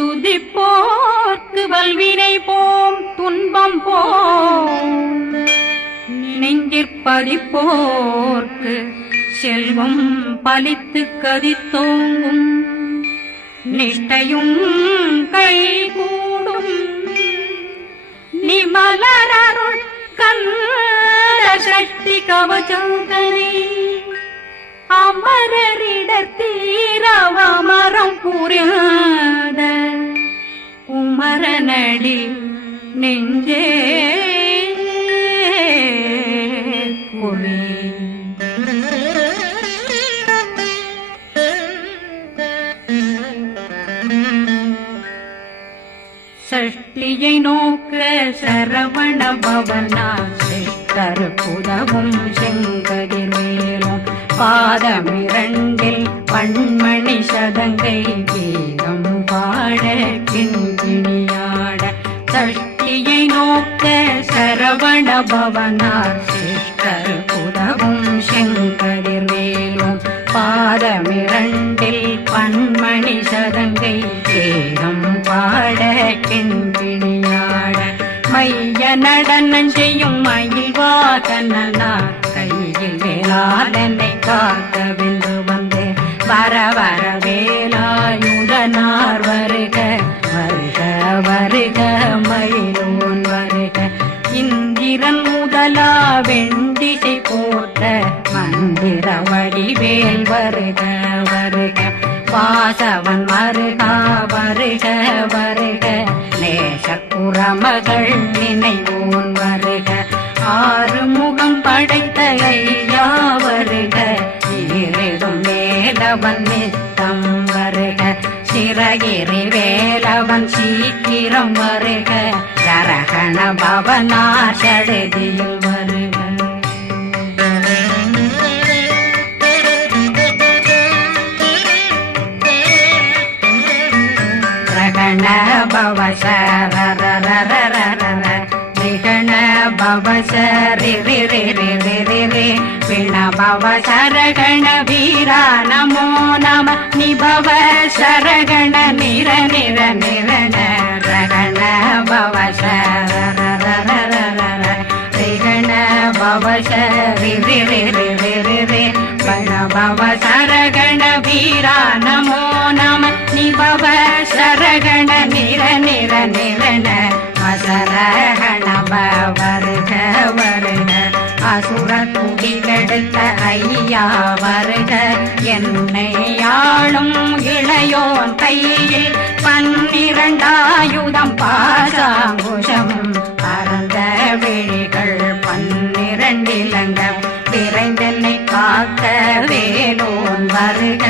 துதிப்போர்க்கு வல்வினை போம் துன்பம் போம் நெஞ்சிற்பதிப்போர்க்கு செல்வம் பலித்து கதித்தோங்கும் நிஷ்டையும் கைகூடும் நிமலரருள் கந்த சக்தி கவச்சந்தனை அமரரிடத்தீரவமரம் புரியாத குமரனடி நெஞ்சே குமி சஷ்டியை நோக்க சரவண பவனா சிஷ்டர் புதவும் செங்கதிர் மேலும் பாதமிரண்டில் பண்மணி சதங்கை கீதம் பாட கிண்கிணியாட சஷ்டியை நோக்க சரவண பவனார் சிஷ்டர் புதவும் செங்கதிர் மேலும் பாதமிரண்டில் பண்மணி சதங்கை கீதம் பாட கிண்கிணியாட மைய நடனம் செய்யும் மயில் வாகனார் கையில் வேளாளனை காக்க வென்று வந்து வர வர வேலாயுதனார் வருக வருக வருக மயிலோன் வருக இந்திரன் முதலா வெண்டிசை போட்ட மந்திர வடிவேல் வருக வருக வாசவன் வருகா வருக வருக நேசக்குறமகள் நினைவோன் வருக ஆறு முகம் படைத்த ஐயா வருக ஈரிடும் வேலவன் நித்தம் வருக சிறகிரி வேலவன் சீக்கிரம் வருக ஜரகண பவனார் சடதியில் வருக ரகண பவசரரரரரர நிகண பவசரி பிண பவசரகண வீரா நமோ நம நிபவ சரகண நிர நிர நிரண ரகண பவசரரரரர நிகண பவசரி பிண பவசரகண வீரா நமோ நம நிபவ சரகண நிர நிர நிரண அசரகண வருக வருக அசுர குடிகெடுத்த ஐயா வருக என்னை ஆளும் இளையோன் கையில் 12 பாசாங்குஷம் பரந்த விழிகள் 12 இலங்க விரைந்தென்னை காக்க வேலோன் வருக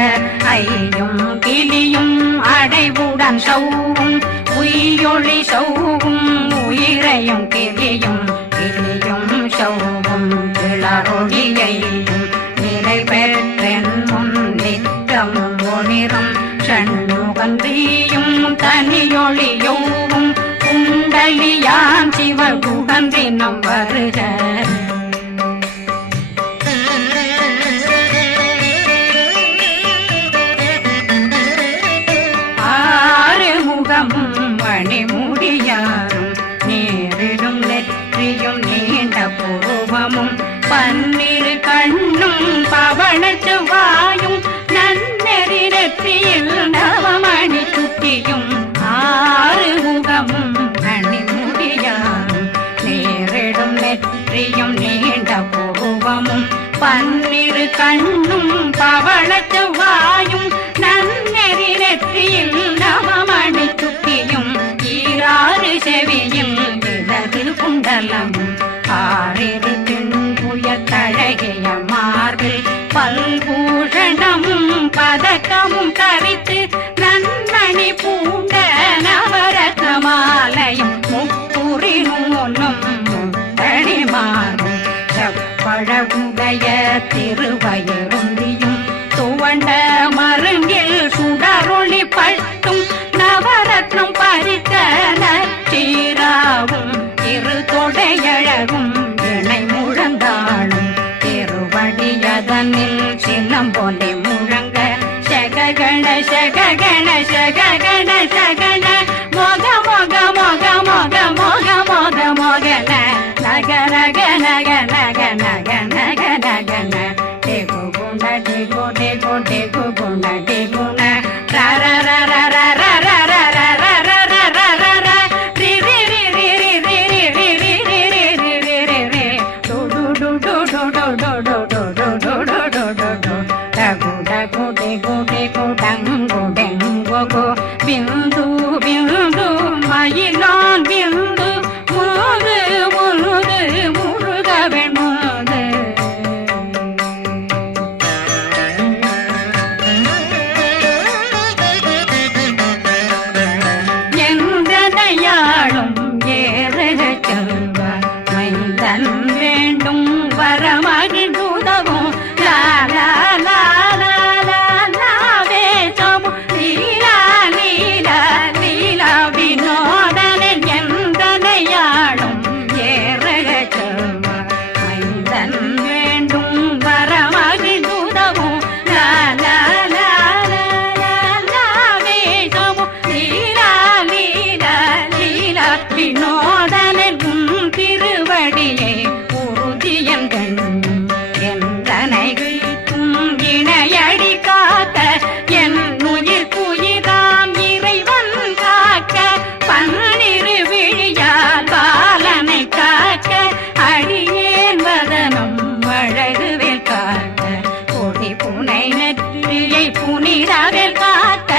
ஐயும் கிளியும் அடைவுடன் சௌவும் உயிரொளி சௌவும் உயிரையும் கிளியும் கிளியும் சௌவும் கிளரொளியையும் நிலை பெற்றென்னும் நித்தம் ஒளிரும் சண்முகந்தியும் தனியொளியோவும் குண்டலியான் சிவகுகந்தினம் வருக மணிமுடியாரும் நேரிடும் நெற்றியும் நீண்ட பூவமும் 12 கண்ணும் பவள செவ்வாயும் நன்னெறி நெற்றியில் நவமணி சுட்டியும் 6 முகமும் மணிமுடியாரும் நேரிடும் நெற்றியும் நீண்ட பூவமும் 12 கண்ணும் பவள செவ்வாயும் நன்னெறி நெற்றியில் நவமணி சுட்டியும் 6 செவியும் இடது குண்டலம் 6 தின்புய தழகிய மார்பில் பல்பூஷணமும் பதக்கமும் தரித்து நன்மணி பூண்ட நவரத்ன மாலையும் முப்புரி நூலும் தனிமாறும் செப்பழகுடைய திருவயருந்தியும் துவண்ட மருங்கில் சுடரொளி பட்டும் நவரத்னம் பறித்த நச்சீராவும் இரு தொடையழகும் இணை முழந்தாளும் திருவடியதனில் சிலம்பொலி முழங்க சககண சககண சககண சகண கோடே கோடே குண டே குண ர ர ர ர ர ர ர ர ர ர ர ர ர ர ரி ரி ரி ரி ரி ரி ரி ரி ரி ரி ரி ரி ரி ரி டு டு டு டு டு டு டு டு டு டு டு டு டு டு டு டகு டகு டே கோடே கோடங்கு டெங்கு கோ பிந்து பிந்து மயிலான் பிந்து முது முது முருகவன் முது எந்தனையாளும் ஏறக செல்வ மைந்தன் வேண்டும் வரமகிழ்ந்துதவும் லா லா லா லா லா லா வேதமும் லீலா லீலா லீலா வினோதனன் எந்தனையாளும் ஏறக செல்வ மைந்தன் வேண்டும் வரமகிழ்ந்துதவும் லா லா லா லா லா லா வேதமும் லீலா லீலா லீலா வினோதனன் உன் திருவடியை உறுதியன் கண்ணும் எந்தனை வீட்டும் இணையடி காக்க என் உயிர் குயிராம் இறைவன் காக்க பன்னிரு விழியால் பாலனை காக்க அடியேன் வதனம் அழகுவேல் காக்க கொடி புனை நெற்றியை புனிதவேல் காக்க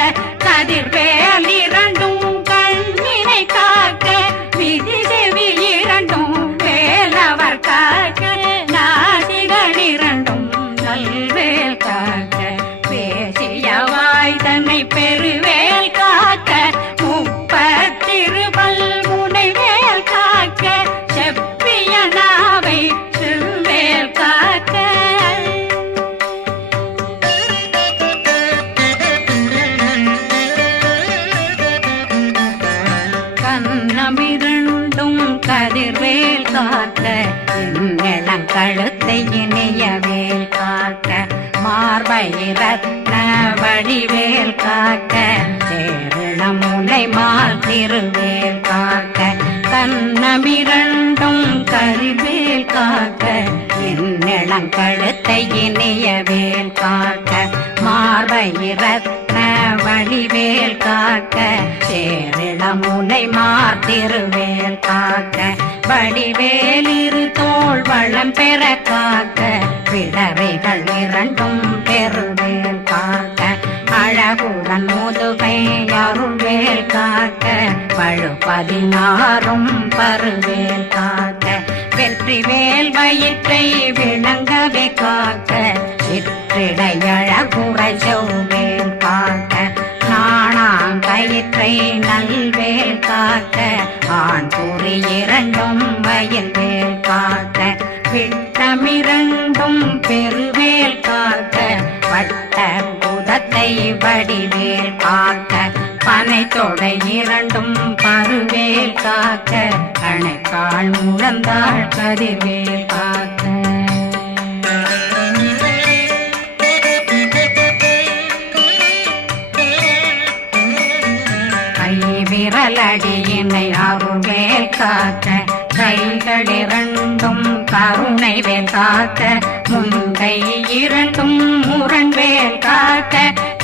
கதிர்வேல் இரண்டும் கண்ணினை காக்க விதி செவி இரண்டும் வேலவர் காக்க நாசிகள் இரண்டும் நல்வேல் காக்க பேசிய வாய் தன்னை பெருவேல் காக்க முப்பத்திருபல் முனைவேல் காக்க செப்பிய நாவை செவ்வேல் காக்க கண்ணமிரண்டும் கதிர்வேல் காக்க இளங்கழுத்தை இணையவேல் காக்க மார்பை ரத்ன வடிவேல் காக்க சேரண முனை மாத்திருவேல் காக்க கண்ணமிரண்டும் கதிர்வேல் காக்க இளங்கழுத்தை இணையவேல் காக்க மார்பை ரத்ன வடிவேல் காக்க சேரண முனை மாத்திருவேல் காக்க வடிவேல் இரு தோள் வளம் பெற காக்க பிடரைகள் இரண்டும் பெருவேல் காக்க அழகுடன் முதுகை அருள்வேல் காக்க பழு 16 பருவேல் காக்க வெற்றிவேல் வயிற்றை விளங்கவே காக்க சிற்றிடையழகுரை செவ்வேல் காக்க நாணாங்கயிற்றை நல்வேல் காக்க ஆண் குறி இரண்டும் வயல்வேல் காக்க விட்டமிரண்டும் பெருவேல் காக்க வட்ட புதத்தை வடிவேல் காக்க பனை தொடை இரண்டும் பருவேல் காக்க கணைக்கால் முழந்தாள் கதிர்வேல் காக்க விரலடியினை அருள்வேல் காக்க கைகள் இரண்டும் கருணை வேல் காக்க முன்கை இரண்டும் முரண்வேல் காக்க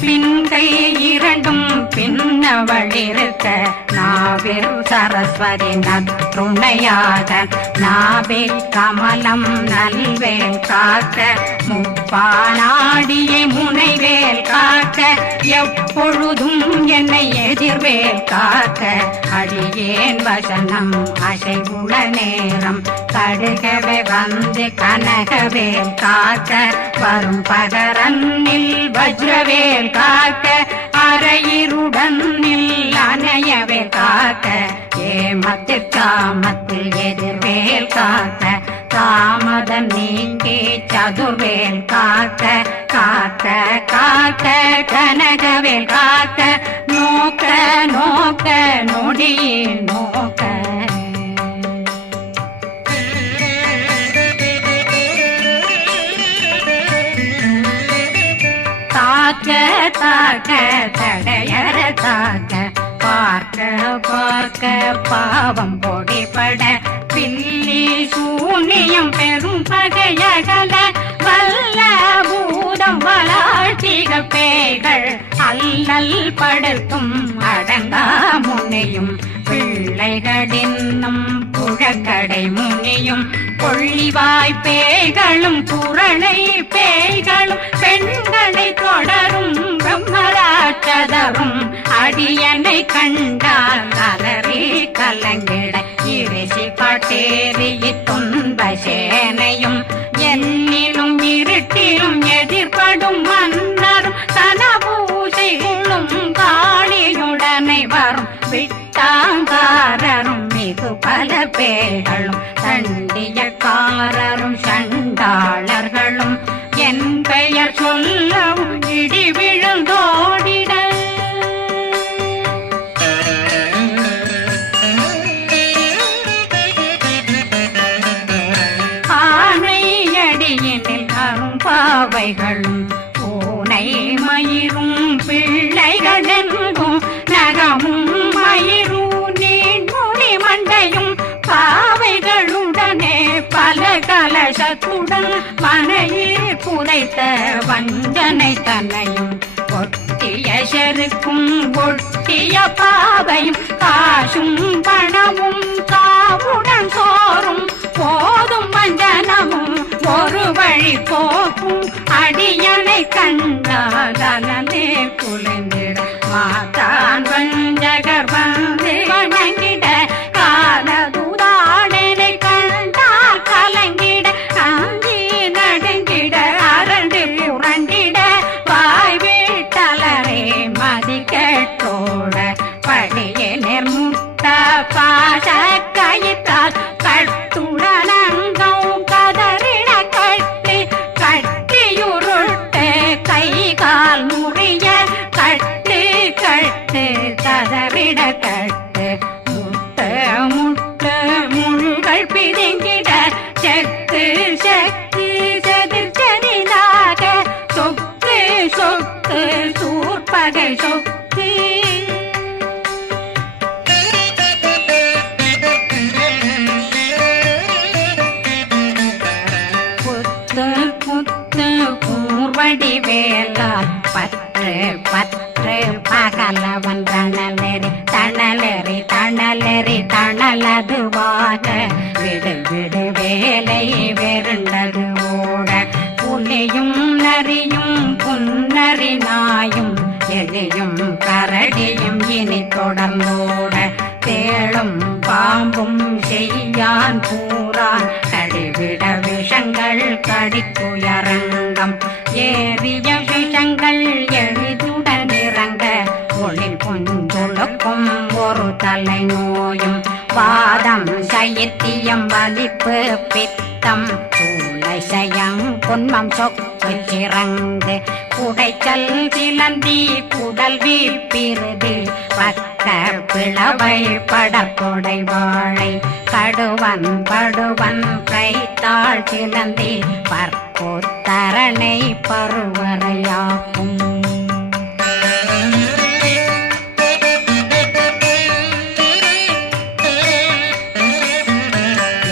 பின்கை இரண்டும் பின்னவளிருக்க நாவில் சரஸ்வதி நற்றுணையாக நாபி கமலம் நல்வேல் காக்க முப்பானாடியை முனைவேல் காக்க எப்பொழுதும் என்னை எதிர்வேல் காக்க அடியேன் வசனம் அசைவுள நேரம் கடுகவே வந்து கனகவேல் காக்க வரும் பகரன்னில் வஜ்ரவேல் காக்க அரையிருடன் அணையவேல் காக்க ஏமத்தில் காமத்தில் எதிர்வேல் காக்க தாமதம் நீங்கி சதுர்வேல் காக்க காக்க காக்க கனகவேல் காக்க நோக்க நோக்க நொடியில் நோக்க தாக்க தாக்க தடையற தாக்க பார்க்க பார்க்க பாவம் பொடிபட பில்லி சூனியம் பெரும் பகையகல வல்ல பூத வளாழ்த்திக பேய்கள் அல்லல் படுத்தும் அடங்கா முனையும் பிள்ளைகளின்னும் புழக்கடை முனியும் கொள்ளிவாய் பேய்களும் குரளை பேய்களும் பெண்களை தொடரும் பிரம்மராட்சதரும் அடியனை கண்டால் அலறி கலங்கிட இரிசி காட்டேறிய துன்ப சேனையும் என்னிலும் இருட்டிலும் எதிர்படும் மன்னரும் தனபூசைகளும் காளியுடனை வரும் விட்டாங்காரரும் மிகு பல பேர்களும் தண்டியக்காரரும் சண்டாளர்களும் என் பெயர் சொல்லவும் இடி விழுந்தோடிட ஆனையடியினில் அரும்பாவைகளும் பூனை மயிரும் பிள்ளைகளெங்கும் நகமும் மயிரும் நீண்முடி மண்டையும் பாவைகளுடனே பல கலசத்துடன் மனையில் புதைத்த வஞ்சனை தன்னையும் ஒட்டிய செருக்கும் ஒட்டிய பாவையும் காசும் பணமும் காவுடன் சோறும் போதும் வஞ்சனமும் ஒரு வழி போக்கும் அடியனை கண்டாலே குளிர்ந்திட மாதான் வஞ்சகர் வந்து வணங்கிட காலதுதாடனை கண்டால் கலங்கிட அங்கி நடுங்கிட அரண்டு புரண்டிட வாய் வீட்டலரே மதி கேட்டோட படியே நிர்முட்ட பாச கயிற்றால் கட்டுடனங்கும் கதறிட கட்டி கட்டியுருட்டு கை கால் முறிய கட்டு கட்டு கதறிட கட்டு முட்டு முட்டு முள்கள் பிதுங்கிட செத்து செத்து செதிர் செதிலாக சொக்கு சொக்கு சூர்பகை சொக்கு கூர்வடி வேலால் பற்று பற்று பகலவன் தணலெறி தணலெறி தணலெறி தணலதுவாக விடு விடு வேலை வெருண்டது ஓட புலியும் நரியும் புன்னரி நாயும் எலியும் கரடியும் இனி தொடர்ந்தோட தேளும் பாம்பும் செய்யான் பூரான் கடிவிட விஷங்கள் கடித்துயரங்கம் ஏறிய விஷங்கள் எளிதுடன் இறங்க ஒளில் கொஞ்சொழுக்கும் ஒரு தலை நோயும் வாதம் சைத்தியம் வலிப்பு பித்தம் சூளை சயம் பொன்மம் சொக்கு சிறங்கு குடைச்சல் சிலந்தி குடல் வீப்பிருது பக்க பிளவை படக்கொடை வாழை கடுவன் படுவன் கைத்தாள் சிலந்தி பற்போத்தரணை பருவரையாக்கும்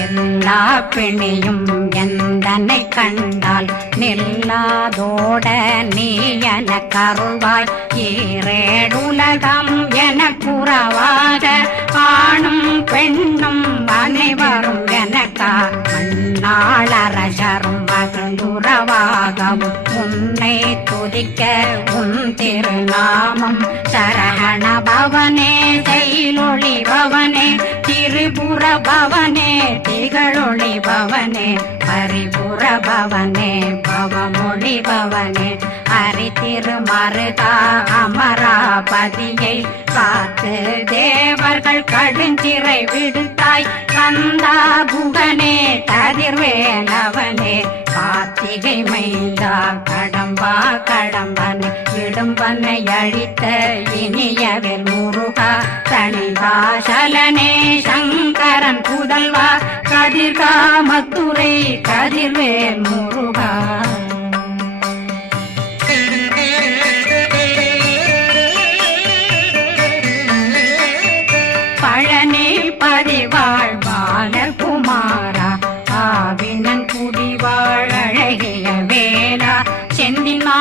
எல்லா பிணியும் எந்தனை கண்டால் நில்லாதோட நீ என கருவாய் ஈரேடுலகம் என புறவாக ஆணும் பெண்ணும் அனைவரும் எனக்கா மண்ணாளரசரும் மகிழ்ந்துறவாகவும் உன்னை துதிக்க உன் திருநாமம் சரகண பவனே செயலொளி பவனே திரிபுர பவனே திகழொளி பவனே பரிபுர பவனே பவமொழி பவனே ஹரி திருமருகா அமராபதியை காத்து தேவர்கள் கடுஞ்சிறை விடுத்தாய் கந்தா புகனே கதிர்வேலவனே கார்த்திகை மைந்தா கடம்பா கடம்பனை விடும்பனை அழித்த இனியவில் முருகா தனிவாசலனே சங்கரன் புதல்வா கதிர்காமத்துறை கதிர்வேல் முருகா பழனி பதிவாழ் பாலகுமாரா ஆவினன் குடிவாழ் அழகிய வேலா செந்தினா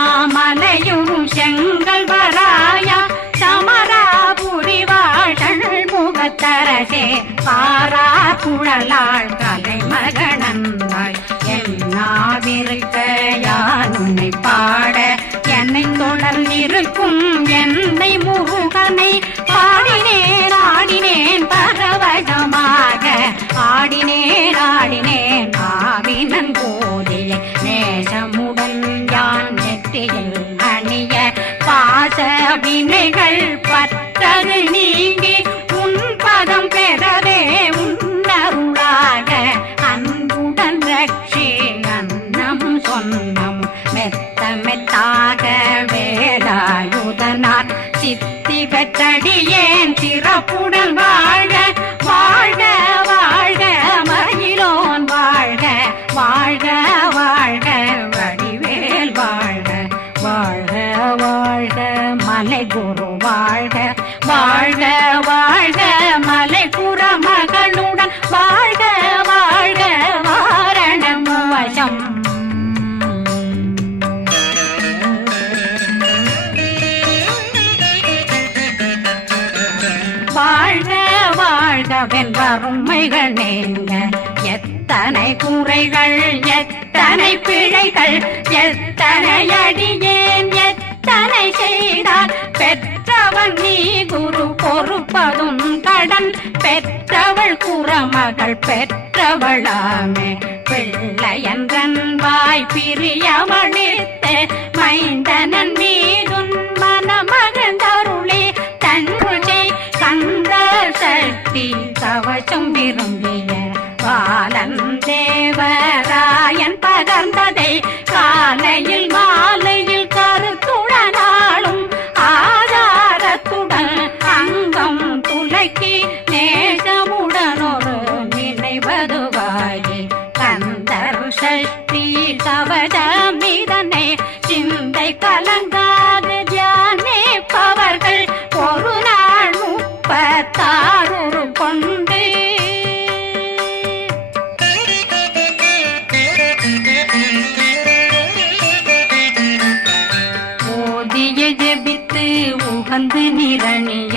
பாரா குழலாள் கலை மகனந்தாய் என்னாவிருக்க யான் உன்னை பாட என்னை தொடர்ந்திருக்கும் என்னை முருகனை பாடினேன் ஆடினேன் பரவசமாக ஆடினேன் ஆடினேன் ஆவினன் போதிய நேசமுடன் யான் நெற்றியில் அணிய பாச வினைகள் பற்றது நீங்கி உன் பதம் பெறவே உன்னருளாக அன்புடன் ரட்சி அன்னம் சொன்னம் மெத்த மெத்தாக வேலாயுதனார் சித்தி பெற்றடியேன் சிறப்புடன் வாழ வாழ்க வாழ்க மயிலோன் வாழ்க வாழ்க வாழ்க வடிவேல் வாழ்க வாழ்க வாழ்க மலை குரு வாழ்க வாழ்க வாழ்க மலை புற மகளுடன் வாழ்க வாழ்க வாரணம் வசம் வாழ்க வாழ்கவென் வறுமைகள் நீங்க எத்தனை குறைகள் எத்தனை பிழைகள் எத்தனை அடியேன் எத்தனை செய்தார் பெற்றவன் நீ குரு பொறுப்பதும் கடன் பெற்றவள் குறமகள் பெற்றவளாமே பிள்ளையன்றன் வாய் பிரியமளித்த மைந்தனன் மீதுன் மனமகந்தருளே தன்னுளே கந்த சக்தி கவசம் விரும்பிய பாலன் தேவராயன் பகர்ந்ததை காலையில் மாலையில் கருத்துடனாலும் ஆதாரத்துடன் அங்கம் துலக்கி நேசமுடனொரு நினைவதுவாகி கந்தர் சக்தி கவசமிதனை சிந்தை கலங்காது தியானிப்பவர்கள் ஒரு நாள் 36 கொண்டு ஓதிய ஜெபித்து உகந்து நிரணிய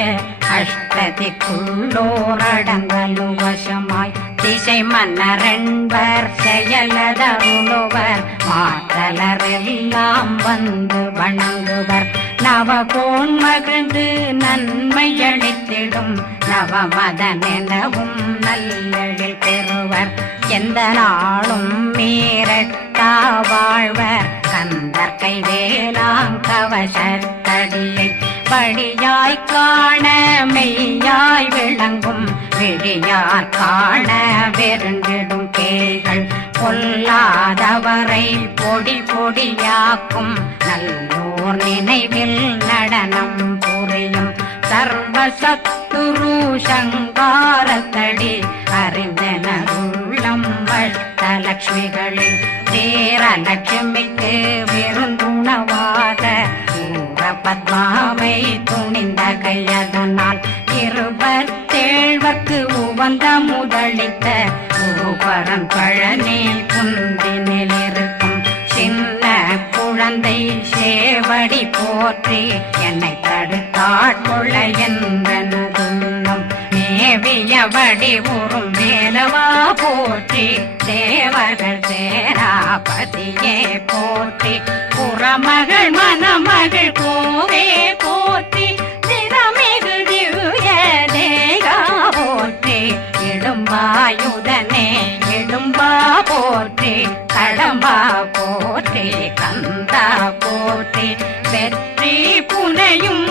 அஷ்டதிக்குள்ளோரடங்கலு வசமாய் திசை மன்னரென்பர் செயலதருளுவர் மாற்றலரெல்லாம் வந்து வணங்குவர் நவகோன் மகிழ்ந்து நன்மையளித்திடும் நவமதனெனவும் நல்லெழில் பெறுவர் எந்த நாளும் மீறட்டா வாழ்வர் கந்தற்கை வேளாங் கவசத்தடியை படியாய் காண மெய்யாய் விளங்கும் விழியார் காண வெருண்டிடும் கேள்கள் பொல்லாதவரை பொடி பொடியாக்கும் நல்லோர் நினைவில் நடனம் புரியும் சர்வசத்துரு சங்காரத்தடி அறிந்தனருள்ளம் அஷ்டலட்சுமிகளில் வீரலட்சுமிக்கு விருந்துணவாத பத்மாவை துணிந்த கையதனால் 27 உவந்த முதலித்த உருபரன் பழனி குந்தினில் இருக்கும் சின்ன குழந்தை சேவடி போற்றி என்னை தடுத்தாட்கொள்ள என்பனதுள்ளம் மேவிய வடிவுறும் வேலவா போற்றி தேவர்கள் சேராபதியே போற்றி புறமகள் மணமகள் கோவே போற்றி திறமிகு திவ்ய தேகா போற்றி இடும்பாயுதனே இடும்பா போற்றி கடம்பா போற்றி கந்தா போற்றி வெற்றி புனையும்